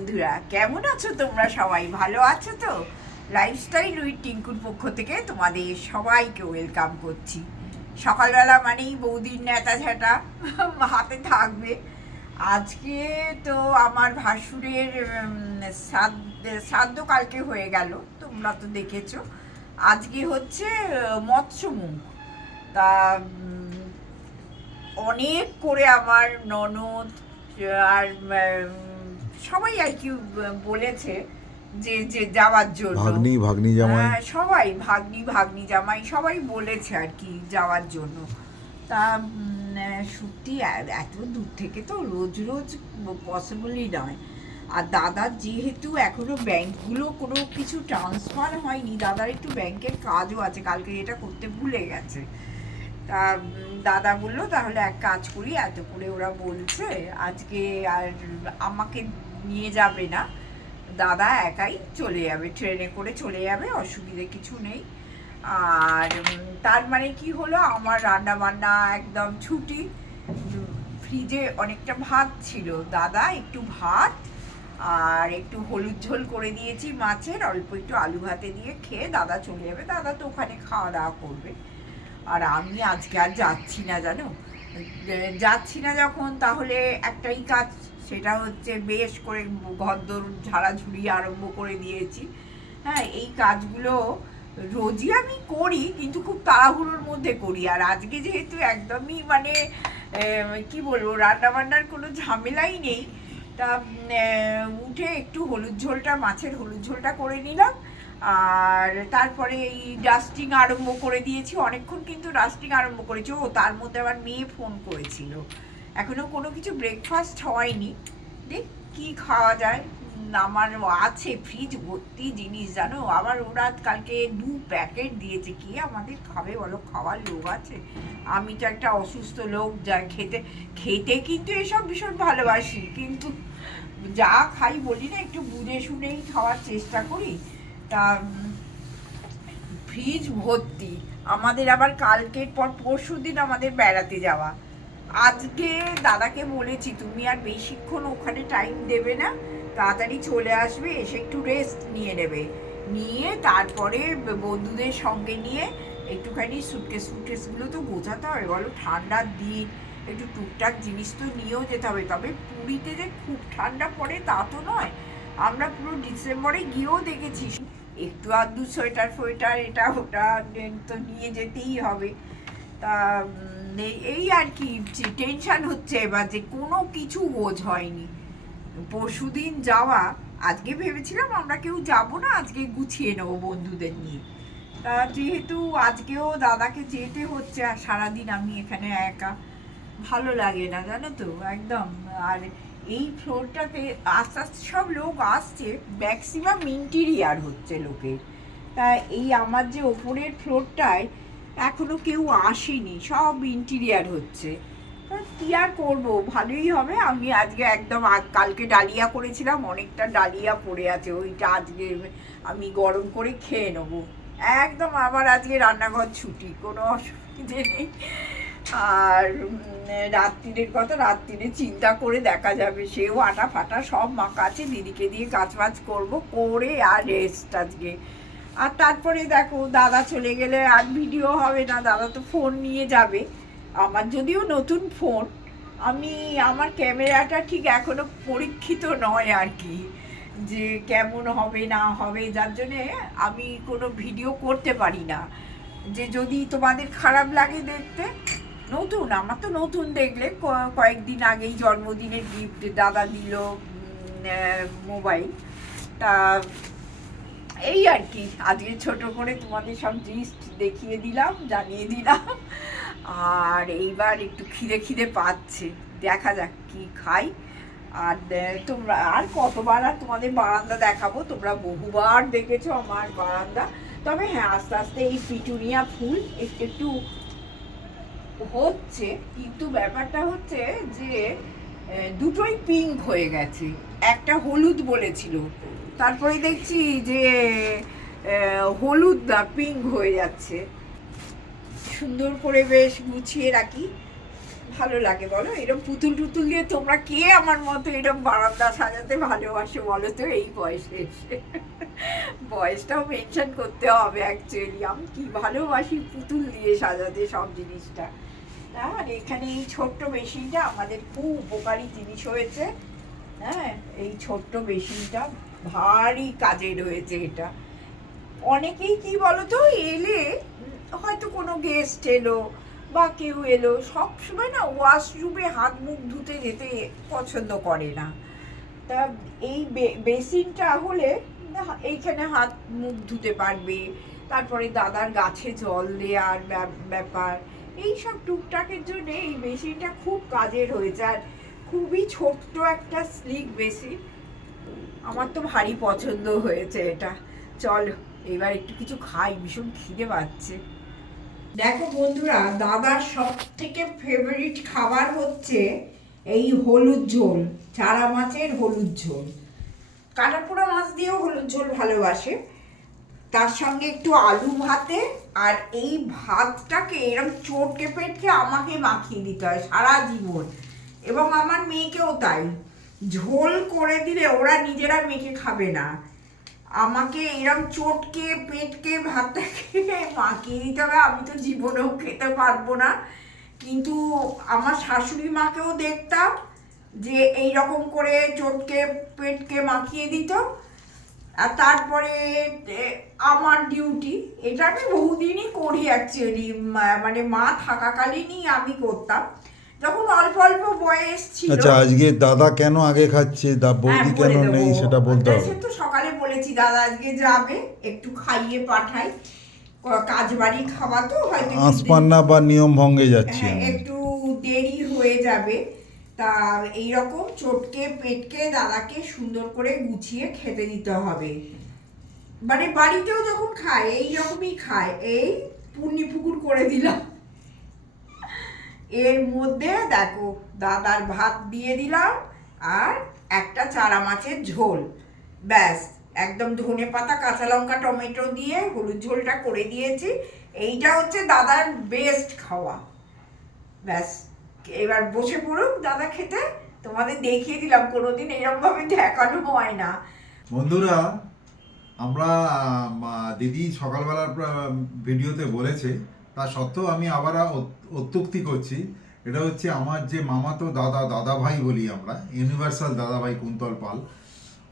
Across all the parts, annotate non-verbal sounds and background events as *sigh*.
বন্ধুরা, কেমন আছো তোমরা সবাই? ভালো আছো তো? লাইফস্টাইল উইথ টিঙ্কুর পক্ষ থেকে তোমাদের সবাইকে ওয়েলকাম করছি। সকালবেলা মানেই বৌদির নেতা ঝাঁটা হাতে থাকবে। আজকে তো আমার ভাসুরের শ্রাদ্ধ কালকে হয়ে গেল, তোমরা তো দেখেছ। আজকে হচ্ছে মৎস্যমুখ তা অনেক করে আমার ননদ, আর সবাই আর কি বলেছে যে যে যাওয়ার জন্য। ভাগ্নি ভাগ্নি জামাই। হ্যাঁ, সবাই ভাগ্নি ভাগ্নি জামাই সবাই বলেছে আর কি যাওয়ার জন্য। তা সত্যি এত দূর থেকে তো রোজ রোজ পসিবলই নয়। আর দাদার যেহেতু এখনও ব্যাংকগুলো কোনো কিছু ট্রান্সফার হয়নি দাদার একটু ব্যাংকের কাজও আছে কালকে এটা করতে ভুলে গেছে। তা দাদা বলল তাহলে এক কাজ করি এত করে ওরা বলছে আজকে আর আমাকে নিয়ে যাবে না। দাদা একাই চলে যাবে, ট্রেনে করে চলে যাবে, অসুবিধে কিছু নেই। আর তার মানে কি হলো, আমার রান্না বান্না একদম ছুটি। ফ্রিজে অনেকটা ভাত ছিল। দাদা একটু ভাত আর একটু হলুদ ঝোল করে দিয়েছি মাছের, অল্প একটু আলু ভাতে দিয়ে খেয়ে দাদা চলে যাবে। দাদা তো ওখানে খাওয়া দাওয়া করবে। আর আমি আজকে আর যাচ্ছি না, জানো? যাচ্ছি না যখন, তাহলে একটাই কাজ সেটা হচ্ছে বেশ করে ঘরদোর ঝাড়াঝুড়ি আরম্ভ করে দিয়েছি। হ্যাঁ এই কাজগুলো রোজই আমি করি, কিন্তু খুব তাড়াহুড়োর মধ্যে করি। আর আজকে যেহেতু একদমই মানে কি বলব রান্না বান্নার কোনো ঝামেলাই নেই, তা উঠে একটু হলুদ ঝোলটা, মাছের হলুদ ঝোলটা করে নিলাম। আর তারপরে এই ডাস্টিং আরম্ভ করে দিয়েছি। অনেকক্ষণ কিন্তু ডাস্টিং আরম্ভ করেছি। ও, তার মধ্যে আমার মেয়ে ফোন করেছিল। এখনও কোনো কিছু ব্রেকফাস্ট হয়নি। দেখ কি খাওয়া যায়? আমার আছে ফ্রিজ ভর্তি জিনিস, জানো? আবার ওরা কালকে দু প্যাকেট দিয়েছে। কি আমাদের খাবে বলো? খাওয়ার লোক আছে। আমি তো একটা অসুস্থ লোক, যা খেতে খেতে কিন্তু এসব ভীষণ ভালোবাসি। কিন্তু যা খাই বলি না, একটু বুঝে শুনেই খাওয়ার চেষ্টা করি। তা ফ্রিজ ভর্তি। আমাদের আবার কালকের পর পরশু দিন আমাদের বেড়াতে যাওয়া। আজকে দাদাকে বলেছি, তুমি আর বেশিক্ষণ ওখানে টাইম দেবে না, তাড়াতাড়ি চলে আসবে, এসে একটু রেস্ট নিয়ে নেবে। নিয়ে তারপরে বন্ধুদের সঙ্গে নিয়ে একটুখানি সুটকেস ফুটকেসগুলো তো গোছাতে হবে, বলো ঠান্ডার দিন, একটু টুকটাক জিনিস তো নিয়েও যেতে হবে। তবে পুরীতে যে খুব ঠান্ডা পড়ে তা তো নয়, আমরা পুরো ডিসেম্বরে গিয়েও দেখেছি। একটু আধটু সোয়েটার ফোয়েটার এটা ওটা তো নিয়ে যেতেই হবে। তা এই- এই আর কি টেনশন হচ্ছে এবার যে কোনো কিছু বোঝ হয়নি। পরশুদিন যাওয়া, আজকে ভেবেছিলাম আমরা কেউ যাব না, আজকে গুছিয়ে নেব বন্ধুদের নিয়ে। তা যেহেতু আজকেও দাদাকে যেতে হচ্ছে, আর সারাদিন আমি এখানে একা, ভালো লাগে না, জানো তো, একদম। আর এই ফ্লোরটাতে আস্তে আস্তে সব লোক আসছে ম্যাক্সিমাম ইন্টেরিয়ার হচ্ছে লোকের। তা এই আমার যে ওপরের ফ্লোরটায় এখনও কেউ আসেনি, সব ইন্টেরিয়ার হচ্ছে। কি আর করব? ভালোই হবে। আমি আজকে একদম কালকে ডালিয়া করেছিলাম, অনেকটা ডালিয়া পড়ে আছে, ওইটা আজকে আমি গরম করে খেয়ে নেব। একদম আবার আজকে রান্নাঘর ছুটি, কোনো অসুবিধে নেই। আর রাত্রিরের কথা রাত্রিরে চিন্তা করে দেখা যাবে। সেও আটা ফাটা সব মাখা আছে দিদিকে দিয়ে কাজ বাজ করব, করে আর রেস্ট আজকে। আর তারপরে দেখো, দাদা চলে গেলে আর ভিডিও হবে না, দাদা তো ফোন নিয়ে যাবে। আমার যদিও নতুন ফোন আমি, আমার ক্যামেরাটা ঠিক এখনও পরীক্ষিত নয় আর কি, যে কেমন হবে, না হবে, যার জন্যে আমি কোনো ভিডিও করতে পারি না। যে যদি তোমাদের খারাপ লাগে দেখতে, নতুন, আমার তো নতুন দেখলে কয়েকদিন আগেই জন্মদিনের গিফট দাদা দিল মোবাইল তা এই আর কি। আজকে ছোট করে তোমাদের সব জিনিস দেখিয়ে দিলাম, জানিয়ে দিলাম। আর এইবার একটু খিদে খিদে পাচ্ছে। দেখা যাক কি খাই। আর তোমরা আর কতবার আর তোমাদের বারান্দা দেখাবো? তোমরা বহুবার দেখেছ আমার বারান্দা। তবে হ্যাঁ আস্তে আস্তে এই পিটুনিয়া ফুল একটু একটু হচ্ছে। কিন্তু ব্যাপারটা হচ্ছে যে দুটোই পিঙ্ক হয়ে গেছে। একটা হলুদ বলেছিল। তারপরে দেখছি যে হলুদ না পিঙ্ক হয়ে যাচ্ছে। সুন্দর করে বেশ গুছিয়ে রাখি। ভালো লাগে বলো এরকম পুতুল টুতুল দিয়ে তোমরা কে আমার মতো এরকম বারান্দা সাজাতে ভালোবাসো বলো তো? এই বয়সে এসে। বয়সটাও মেনশন করতে হবে অ্যাকচুয়ালি আমি কি ভালোবাসি পুতুল দিয়ে সাজাতে সব জিনিসটা। আর এখানে এই ছোট্ট মেশিনটা আমাদের খুব উপকারী জিনিস হয়েছে। হ্যাঁ এই ছোট্ট মেশিনটা ভারী কাজের হয়েছে এটা। অনেকেই কি বলতো, এলে হয়তো কোনো গেস্ট এলো বা কেউ এলো সবসময় না ওয়াশরুমে হাত মুখ ধুতে যেতে পছন্দ করে না। তা এই বেসিনটা হলে এইখানে হাত মুখ ধুতে পারবে, তারপরে দাদার গাছে জল দেওয়ার ব্যাপ- ব্যাপার। এই সব টুকটাকের জন্যে এই বেসিনটা খুব কাজের হয়েছে আর খুবই ছোট্ট একটা স্লিক বেসিন আমার তো ভারী পছন্দ হয়েছে এটা। চল, এবার একটু কিছু খাই, ভীষণ খিদে পাচ্ছে। দেখো বন্ধুরা, দাদার সব থেকে ফেভারিট খাবার হচ্ছে এই হলুদ ঝোল, চারা মাছের হলুদ ঝোল। কাটাপোড়া মাছ দিয়েও হলুদ ঝোল ভালোবাসে। তার সঙ্গে একটু আলু ভাতে আর এই ভাতটাকে এরকম চটকে পেটকে আমাকে মাখিয়ে দিতে হয় সারা জীবন। এবং আমার মেয়েকেও তাই। ঝোল করে দিলে ওরা নিজেরা মেখে খাবে না। আমাকে এরম চটকে, পেটকে, ভাতটাকে *laughs* মাখিয়ে দিতে হবে, আমি তো জীবনেও খেতে পারব না। কিন্তু আমার শাশুড়ি মাকেও দেখতাম যে এই রকম করে চটকে, পেটকে মাখিয়ে দিত। আর তারপরে আমার ডিউটি, এটা আমি বহুদিনই করি অ্যাকচুয়ালি মানে মা থাকাকালীনই আমি করতাম। যখন অল্প অল্প বয়স ছিল আচ্ছা আজকে দাদা কেন আগে খাচ্ছে? দা বৌদি হ্যাঁ, কেন নেই সেটা বলতে হবে। সে তো সকালে বলেছি দাদা আজকে যাবে একটু খাইয়ে পাঠাই। কাজ বাড়ি খাওয়া তো হয়তো একটু বা নিয়ম ভঙ্গে যাচ্ছি হ্যাঁ, একটু দেরি হয়ে যাবে। তা এইরকম চটকে পেটকে দাদাকে সুন্দর করে গুছিয়ে খেতে দিতে হবে। মানে বাড়িতেও যখন খায় এই রকমই খায়। এই পুকুর করে দিলাম। এর মধ্যে দেখো দাদার ভাত দিয়ে দিলাম আর একটা চারা মাছের ঝোল। ব্যাস, একদম ধনে পাতা, কাঁচা লঙ্কা, টমেটো দিয়ে হলুদ ঝোলটা করে দিয়েছি। এইটা হচ্ছে দাদার বেস্ট খাওয়া। ব্যাস, এবার বসে পড়ুক দাদা খেতে। তোমাদের দেখিয়ে দিলাম, কোনোদিন এরকম ভাবে দেখানো হয় না। বন্ধুরা, আমরা দিদি সকালবেলার ভিডিওতে বলেছে তা সত্ত্বেও আমি আবার অত- অত্যুক্তি করছি। এটা হচ্ছে আমার যে মামাতো দাদা দাদা ভাই বলি আমরা, ইউনিভার্সাল দাদা ভাই কুন্তল পাল,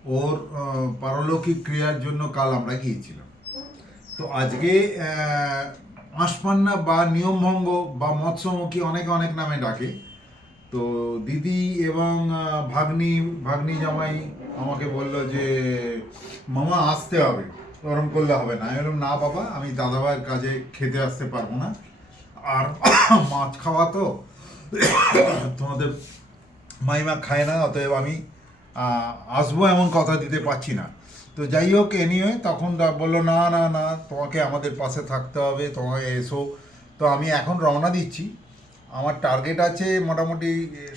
ওর পারলৌকিক ক্রিয়ার জন্য কাল আমরা গিয়েছিলাম। তো আজকে আঁশপান্না বা নিয়মভঙ্গ বা মৎস্যমুখী অনেকে অনেক নামে ডাকে। তো দিদি এবং ভাগ্নি ভাগ্নি জামাই আমাকে বলল যে, মামা আসতে হবে। ওরম করলে হবে না। বললাম, না বাবা, আমি দাদাভাইয়ের কাজে খেতে আসতে পারব না। আর *coughs* মাছ খাওয়া তো *coughs* তোমাদের মাইমা খায় না, অতএব আমি আসব এমন কথা দিতে পারছি না। তো যাই হোক এনিওয়ে তখন বলল, না না না, তোমাকে আমাদের পাশে থাকতে হবে, তোমাকে এসো। তো আমি এখন রওনা দিচ্ছি। আমার টার্গেট আছে মোটামুটি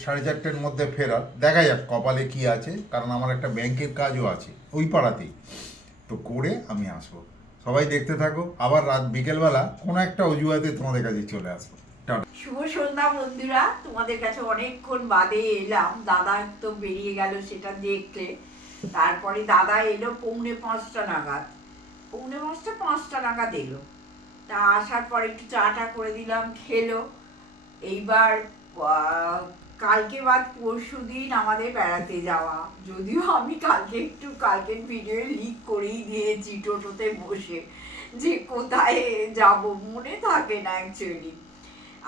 সাড়ে চারটের মধ্যে ফেরার। দেখা যাক কপালে কি আছে, কারণ আমার একটা ব্যাংকের কাজও আছে, ওই পাড়াতেই। তো করে আমি আসব। সবাই দেখতে থাকো। আবার রাত বিকেলবেলা কোনো একটা অজুহাতে তোমাদের কাছে চলে আসব। শুভ সন্ধ্যা বন্ধুরা। তোমাদের কাছে অনেকক্ষণ বাদে এলাম। দাদা তো বেরিয়ে গেল, সেটা দেখলে। তারপরে দাদা এলো পৌনে পাঁচটা নাগাদ। পৌনে পাঁচটা পাঁচটা নাগাদ এলো। তা আসার পর একটু চাটা করে দিলাম, খেলো। এইবার কালকে বাদ পরশু দিন আমাদের বেড়াতে যাওয়া। যদিও আমি কালকে একটু, কালকের ভিডিও লিক করেই দিয়েছি টোটোতে বসে যে কোথায় যাব, মনে থাকে না অ্যাকচুয়ালি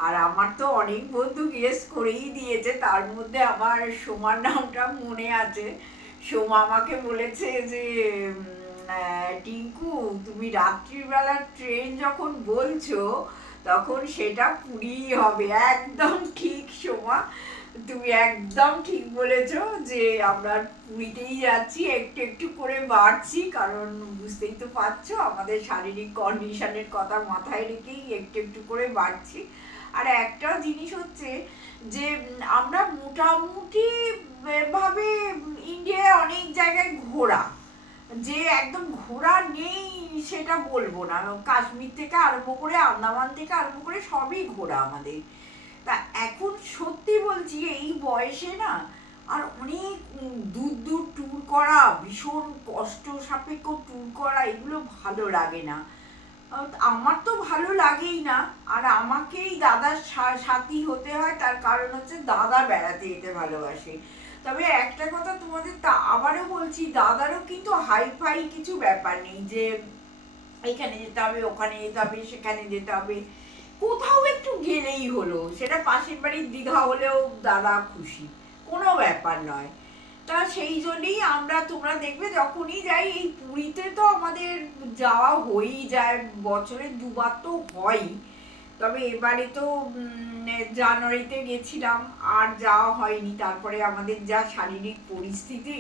আর আমার তো অনেক বন্ধু গেস করেই দিয়েছে, তার মধ্যে আমার সোমার নামটা মনে আছে। সোমা আমাকে বলেছে যে টিঙ্কু, তুমি রাত্রিবেলা ট্রেন যখন বলছো, তখন সেটা পুরীই হবে। একদম ঠিক, সোমা। তুমি একদম ঠিক বলেছ যে আমরা পুরীতেই যাচ্ছি, একটু একটু করে বাড়ছি, কারণ বুঝতেই তো পারছ আমাদের শারীরিক কন্ডিশনের কথা মাথায় রেখেই একটু একটু করে বাড়ছি। আর একটা জিনিস হচ্ছে যে আমরা মোটামুটি ভাবে ইন্ডিয়ায় অনেক জায়গায় ঘোরা। যে একদম ঘোরা নেই সেটা বলব না। কাশ্মীর থেকে আরম্ভ করে, আন্দামান থেকে আরম্ভ করে সবই ঘোরা আমাদের। তা এখন সত্যি বলছি এই বয়সে না আর অনেক দূর দূর ট্যুর করা, ভীষণ কষ্ট সাপেক্ষ ট্যুর করা, এগুলো ভালো লাগে না। আমার তো ভালো লাগেই না। আর আমাকেই দাদার সাথী হতে হয়, তার কারণ হচ্ছে দাদা বেড়াতে যেতে ভালোবাসে। তবে একটা কথা তোমাদের তা আবারও বলছি, দাদারও কিন্তু হাই ফাই কিছু ব্যাপার নেই যে, এখানে যেতে হবে, ওখানে যেতে হবে, সেখানে যেতে হবে। কোথাও একটু গেলেই হলো। সেটা পাশের বাড়ির দীঘা হলেও দাদা খুশি। কোনো ব্যাপার নয়। তা সেই জন্যেই আমরা, তোমরা দেখবে যখনই যাই, এই পুরীতে তো আমাদের যাওয়া হয়েই যায়, বছরে দুবার তো হয়ই। তবে এবারে তো জানুয়ারিতে গেছিলাম, আর যাওয়া হয়নি। তারপরে আমাদের যা শারীরিক পরিস্থিতি,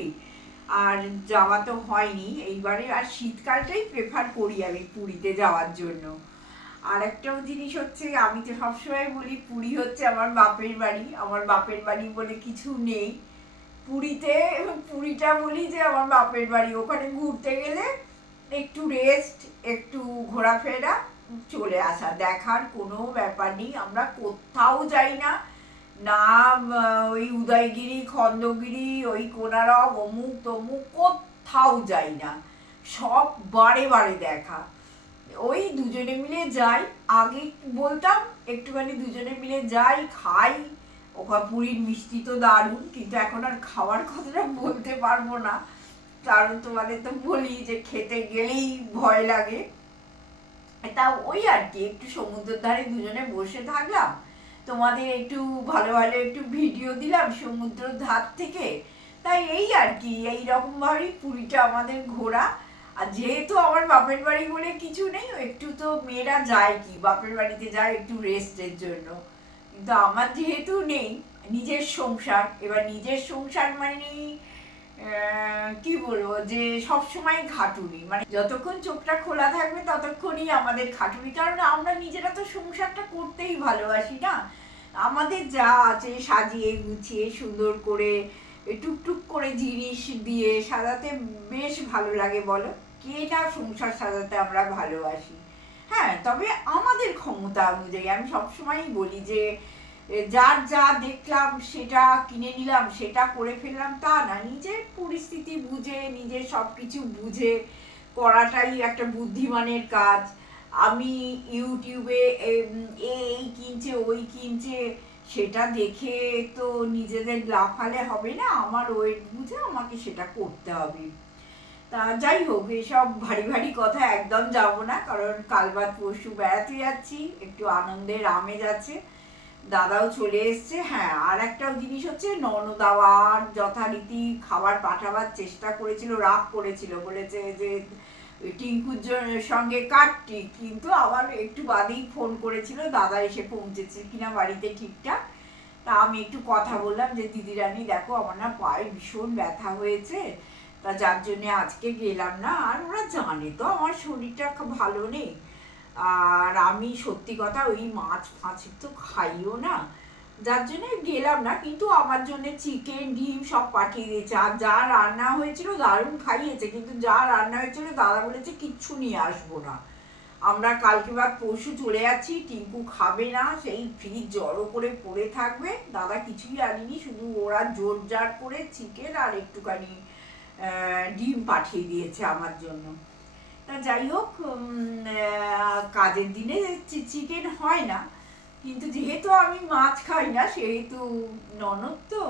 আর যাওয়া তো হয়নি। এইবারে আর শীতকালটাই প্রেফার করি আমি পুরীতে যাওয়ার জন্য। আর একটাও জিনিস হচ্ছে, আমি তো সবসময় বলি, পুরী হচ্ছে আমার বাপের বাড়ি। আমার বাপের বাড়ি বলে কিছু নেই। পুরীতে, পুরীটা বলি যে আমার বাপের বাড়ি। ওখানে ঘুরতে গেলে একটু রেস্ট একটু ঘোরাফেরা, চলে আসা। দেখার কোনো ব্যাপার নেই। আমরা কোথাও যাই না। না ওই উদয়গিরি খন্দগিরি ওই কোনারক অমুক তমুক কোথাও যাই না। সব বারে বারে দেখা। ওই দুজনে মিলে যাই। আগে বলতাম, একটুখানি দুজনে মিলে যাই, খাই। ওখানে পুরীর মিষ্টি তো দারুণ, কিন্তু এখন আর খাওয়ার কথাটা বলতে পারব না। কারণ তোমাদের তো বলি যে খেতে গেলেই ভয় লাগে। তা ওই আর কি, একটু সমুদ্রের ধারে দুজনে বসে থাকলাম। তোমাদের একটু ভালো ভালো একটু ভিডিও দিলাম সমুদ্রের ধার থেকে। তাই এই আর কি এইরকম ভাবেই পুরীটা আমাদের ঘোরা। আর যেহেতু আমার বাপের বাড়ি বলে কিছু নেই, একটু তো মেয়েরা যায় কি? বাপের বাড়িতে যায় একটু রেস্টের জন্য। কিন্তু আমার যেহেতু নেই, নিজের সংসার, এবার নিজের সংসার মানে কি বলব যে সবসময় খাটুনি। মানে যতক্ষণ চোখটা খোলা থাকবে ততক্ষণই আমাদের খাটুনি। কারণ আমরা নিজেরা তো সংসারটা করতেই ভালোবাসি না? আমাদের যা আছে সাজিয়ে গুছিয়ে সুন্দর করে টুকটুক করে জিনিস দিয়ে সাজাতে বেশ ভালো লাগে, বলো? কে না সংসার সাজাতে আমরা ভালোবাসি? হ্যাঁ তবে আমাদের ক্ষমতা অনুযায়ী আমি সবসময়ই বলি যে যার যা দেখলাম, সেটা কিনে নিলাম, সেটা করে ফেললাম, তা না। নিজের পরিস্থিতি বুঝে, নিজের সব কিছু বুঝে করাটাই একটা বুদ্ধিমানের কাজ। আমি ইউটিউবে এই কিনছে, ওই কিনছে, সেটা দেখে তো নিজেদের লাফালে হবে না। আমার ওয়েট বুঝে আমাকে সেটা করতে হবে। তা যাই হোক, এসব ভারী ভারী কথা একদম যাব না, কারণ কাল বাদ পরশু বেড়াতে যাচ্ছি, একটু আনন্দের আমেজ আছে। দাদাও চলে এসছে হ্যাঁ আর একটা জিনিস হচ্ছে ননদাওয়ার যথারীতি খাবার পাঠাবার চেষ্টা করেছিল, রাগ করেছিল, বলেছে যে টিঙ্কুর সঙ্গে কাটটি কিন্তু আবার একটু বাদেই ফোন করেছিল, দাদা এসে পৌঁছেছে কিনা বাড়িতে ঠিকঠাক। তা আমি একটু কথা বললাম যে, দিদিরানি, দেখো, আমার না পায়ে ভীষণ ব্যথা হয়েছে। তা যার জন্য আজকে গেলাম না, আর ওরা জানে তো, আমার শরীরটা ভালো নেই। আর আমি সত্যি কথা ওই মাছ ফাছ তো খাইও না। যার জন্য গেলাম না, কিন্তু আমার জন্য চিকেন ডিম সব পাঠিয়ে দিয়েছে। আর যা রান্না হয়েছিল দারুণ খাইয়েছে, কিন্তু যা রান্না হয়েছিল দাদা বলেছে কিচ্ছু নিয়ে আসব না। আমরা কালকে বাদ পরশু চলে যাচ্ছি, টিঙ্কু খাবে না, সেই ফ্রিজ জড়ো করে পড়ে থাকবে। দাদা কিছুই আনিনি, শুধু ওরা জোর জার করে চিকেন আর একটুখানি ডিম পাঠিয়ে দিয়েছে আমার জন্য। তা যাই হোক কাজের দিনে চিকেন হয় না। কিন্তু যেহেতু আমি মাছ খাই না, সেহেতু ননদ তো,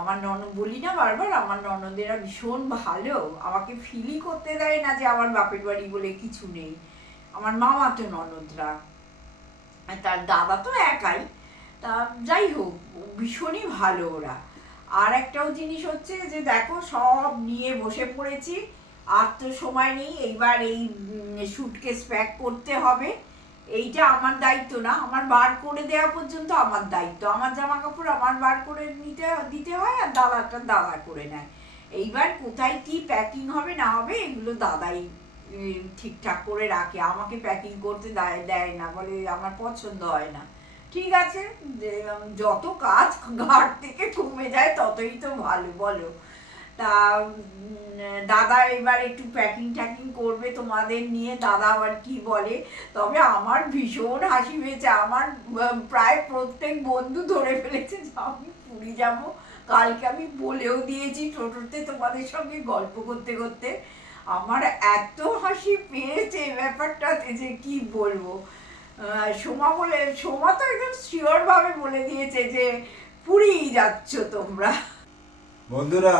আমার ননদ বলি না বারবার, আমার ননদেরা ভীষণ ভালো। আমাকে ফিলই করতে দেয় না যে আমার বাপের বাড়ি বলে কিছু নেই। আমার মামা তো ননদরা। তার দাদা তো একাই। তা যাই হোক, ভীষণই ভালো ওরা। আর একটাও জিনিস হচ্ছে যে দেখো, সব নিয়ে বসে পড়েছি। আর তো সময় নেই, এইবার এই সুটকেস প্যাক করতে হবে। এইটা আমার দায়িত্ব না, আমার বার করে দেওয়া পর্যন্ত আমার দায়িত্ব। আমার জামা কাপড় আমার বার করে নিতে, দিতে হয় আর দাদাটা দাদা করে নেয়। এইবার কোথায় কি প্যাকিং হবে, না হবে, এগুলো দাদাই ঠিকঠাক করে রাখে। আমাকে প্যাকিং করতে দেয় না, বলে আমার পছন্দ হয় না। ঠিক আছে যত কাজ ঘাট থেকে কমে যায় ততই তো ভালো, বলো। তা দাদা এবার একটু প্যাকিং ট্যাকিং করবে তোমাদের নিয়ে, দাদা আবার কি বলে? তবে আমার ভীষণ হাসি পেয়েছে, আমার প্রায় প্রত্যেক বন্ধু ধরে ফেলেছে যে, আমি পুরী যাব। কালকে আমি বলেও দিয়েছি টোটোতে তোমাদের সঙ্গে গল্প করতে করতে। আমার এত হাসি পেয়েছে এই ব্যাপারটাতে যে, কি বলব? সোমা বলে, সোমা তো একদম শিওর ভাবে বলে দিয়েছে যে পুরী যাচ্ছ তোমরা। বন্ধুরা,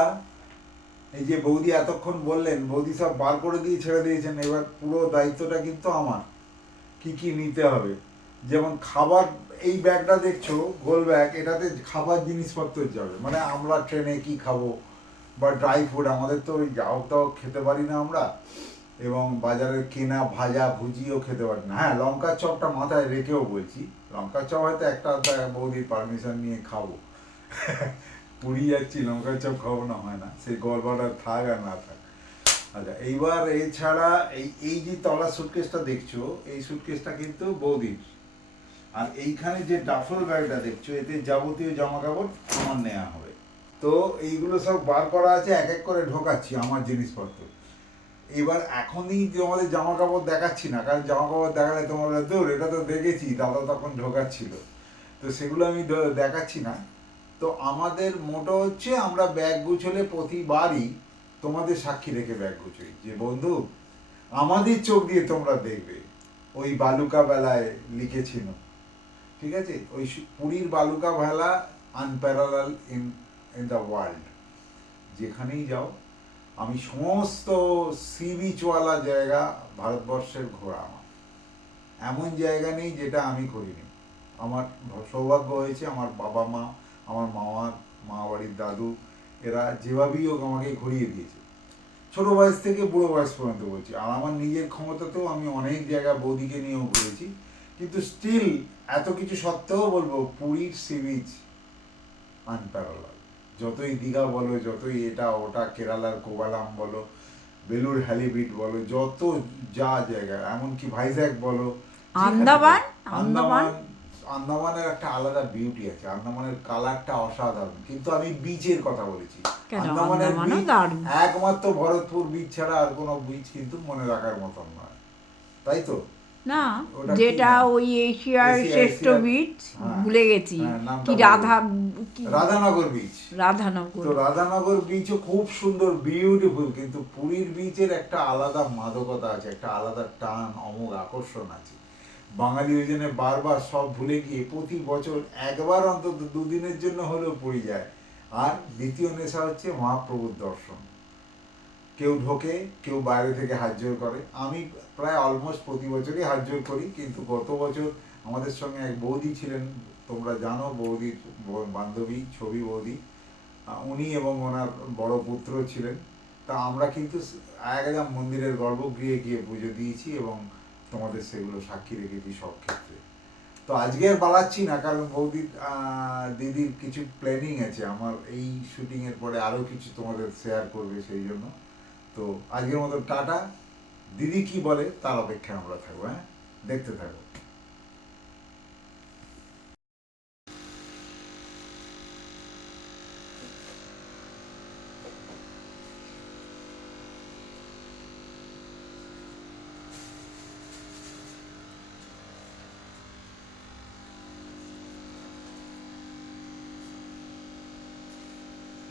এই যে বৌদি এতক্ষণ বললেন, বৌদি সব বার করে দিয়ে ছেড়ে দিয়েছেন, এবার পুরো দায়িত্বটা কিন্তু আমার। কি কি নিতে হবে? যেমন খাবার, এই ব্যাগটা দেখছ, গোল ব্যাগ, এটাতে খাবার জিনিসপত্র যাবে। মানে আমরা ট্রেনে কি খাব বা ড্রাই ফুড, আমাদের তো ওই যাও তাও খেতে পারি না আমরা। এবং বাজারের কেনা ভাজা ভুজিও খেতে পারি না। হ্যাঁ লঙ্কার চপটা মাথায় রেখেও বলছি লঙ্কার চপ হয়তো একটা আধটা বৌদির পারমিশন নিয়ে খাব। পুরী যাচ্ছি লঙ্কার চপ খাব না, হয় না। সেই গল্পটা থাক আর না থাক। আচ্ছা এইবার এছাড়া এই এই যে তলা সুটকেসটা দেখছ, এই সুটকেসটা কিন্তু বৌদির। আর এইখানে যে ডাফল ব্যাগটা দেখছ, এতে যাবতীয় জামা কাপড় আমার নেওয়া হবে। তো এইগুলো সব বার করা আছে, এক এক করে ঢোকাচ্ছি আমার জিনিসপত্র। এবার এখনই তোমাদের জামা কাপড় দেখাচ্ছি না, কারণ জামা কাপড় দেখালে তোমার দৌড় এটা তো দেখেছি, দাদা তখন ঢোকাচ্ছিল। তো সেগুলো আমি দেখাচ্ছি না। তো আমাদের মোটো হচ্ছে, আমরা ব্যাগ গুছলে প্রতিবারই তোমাদের সাক্ষী রেখে ব্যাগ গুছোই। যে, বন্ধু, আমাদের চোখ দিয়ে তোমরা দেখবে। ওই বালুকা বেলায় লিখেছিল। ঠিক আছে? ওই পুরীর বালুকা বেলা unparallel in in the world যেখানেই যাও আমি সমস্ত সি বিচওয়ালা জায়গা ভারতবর্ষের ঘোরা আমার। এমন জায়গা নেই যেটা আমি করিনি। আমার সৌভাগ্য হয়েছে, আমার বাবা মা, আমার মামার মা বাড়ির দাদু, এরা যেভাবেই হোক আমাকে ঘুরিয়ে দিয়েছে। ছোট বয়স থেকে বুড়ো বয়স পর্যন্ত বলছি। আর আমার নিজের ক্ষমতাতেও আমি অনেক জায়গা বৌদিকে নিয়েও ঘুরেছি। কিন্তু স্টিল এত কিছু সত্ত্বেও বলব, পুরীর সি বিচ আনপ্যারালাল যতই দীঘা বলো যতই এটা ওটা কেরালার কোবালাম বলো বেলুর হ্যালিবিট বলো যত যা জায়গা এমনকি ভাইজ্যাক বলো আন্দামান? আন্দামান আন্দামানের একটা আলাদা বিউটি আছে আন্দামানের কালারটা অসাধারণ কিন্তু আমি বিচের কথা বলেছি। আন্দামানের একমাত্র ভরতপুর বিচ ছাড়া আর কোনো বিচ কিন্তু মনে রাখার মতন নয়। তাই তো? না যেটা ওই এশিয়ার শ্রেষ্ঠ বীজ হ্যাঁ। ভুলে গেছি। হ্যাঁ, কি রাধা রাধানগর বিচ রাধানগর। তো রাধানগর বিচও খুব সুন্দর বিউটিফুল কিন্তু পুরীর বিচের একটা আলাদা মাদকতা আছে একটা আলাদা টান অমোঘ আকর্ষণ আছে। বাঙালি ওই জন্য বারবার সব ভুলে গিয়ে প্রতি বছর একবার অন্তত দুদিনের জন্য হলেও পুরী যায়। আর দ্বিতীয় নেশা হচ্ছে মহাপ্রভুর দর্শন। কেউ ঢোকে কেউ বাইরে থেকে হাত জোর করে। আমি প্রায় অলমোস্ট প্রতি বছরই হাত জোর করি, কিন্তু গত বছর আমাদের সঙ্গে এক বৌদি ছিলেন, তোমরা জানো বৌদির বান্ধবী, ছবি বৌদি উনি এবং ওনার বড় পুত্র ছিলেন। তা আমরা কিন্তু একদম মন্দিরের গর্ভগৃহে গিয়ে পুজো দিয়েছি এবং তোমাদের সেগুলো সাক্ষী রেখেছি সব ক্ষেত্রে। তো আজকে আর বাড়াচ্ছি না, কারণ বৌদির দিদির কিছু প্ল্যানিং আছে। আমার এই শুটিংয়ের পরে আরও কিছু তোমাদের শেয়ার করবে সেই জন্য। তো আজকের মতো টাটা। দিদি কি বলে তার অপেক্ষায় আমরা থাকব হ্যাঁ? দেখতে থাকো।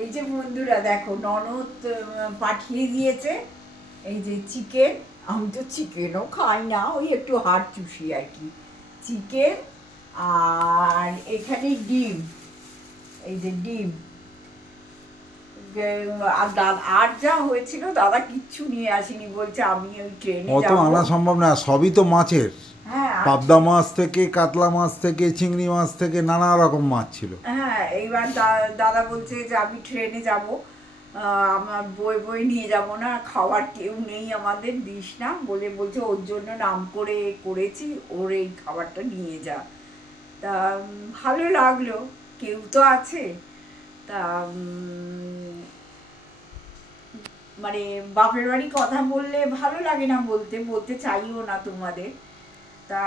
এই যে বন্ধুরা দেখো, ননদ পাঠিয়ে দিয়েছে। এই যে চিকেন আমি তো চিকেনও খাই না ওই একটু হাড় চুষি আর কি। চিকেন আর এখানে ডিম এই যে ডিম। আর যা হয়েছিল দাদা কিচ্ছু নিয়ে আসেনি বলছে আমি ওই ট্রেনে অত আনা সম্ভব না সবই তো মাছের। হ্যাঁ পাবদা মাছ থেকে কাতলা মাছ থেকে চিংড়ি মাছ থেকে নানা রকম মাছ ছিল। হ্যাঁ এইবার দাদা বলছে যে আমি ট্রেনে যাব। আমার বই বই নিয়ে যাব না, খাওয়ার কেউ নেই আমাদের, দিস না, বলে বলছে, ওর জন্য নাম করে করেছি, ওর এই খাবারটা নিয়ে যা। তা ভালো লাগল, কেউ তো আছে। তা মানে বাপের বাড়ি কথা বললে ভালো লাগে না বলতে বলতে চাইও না তোমাদের। তা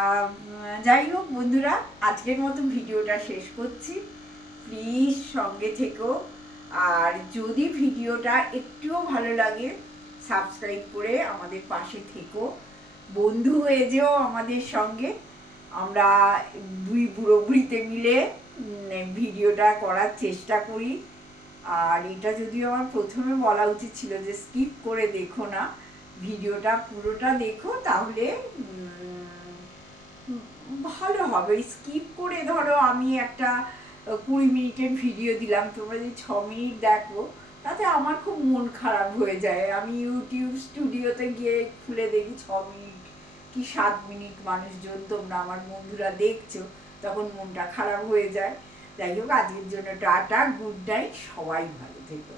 যাই হোক বন্ধুরা, আজকের মতো ভিডিওটা শেষ করছি। প্লিজ সঙ্গে থেকো। আর যদি ভিডিওটা একটুও ভালো লাগে সাবস্ক্রাইব করে আমাদের পাশে থেকো। বন্ধু হয়ে যেও আমাদের সঙ্গে। আমরা দুই বুড়ো বুড়িতে মিলে ভিডিওটা করার চেষ্টা করি। আর এটা যদিও আমার প্রথমে বলা উচিত ছিল যে স্কিপ করে দেখো না। ভিডিওটা পুরোটা দেখো, তাহলে ভালো হবে। স্কিপ করে ধরো আমি একটা কুড়ি মিনিটের ভিডিও দিলাম, তোমরা যদি ছ মিনিট দেখো, তাতে আমার খুব মন খারাপ হয়ে যায়। আমি ইউটিউব স্টুডিওতে গিয়ে খুলে দেখি, ছ মিনিট কি সাত মিনিট মানুষজন তোমরা আমার বন্ধুরা দেখছ, তখন মনটা খারাপ হয়ে যায়। যাই হোক, আজকের জন্য টাটা গুড নাইট সবাই ভালো থেকো।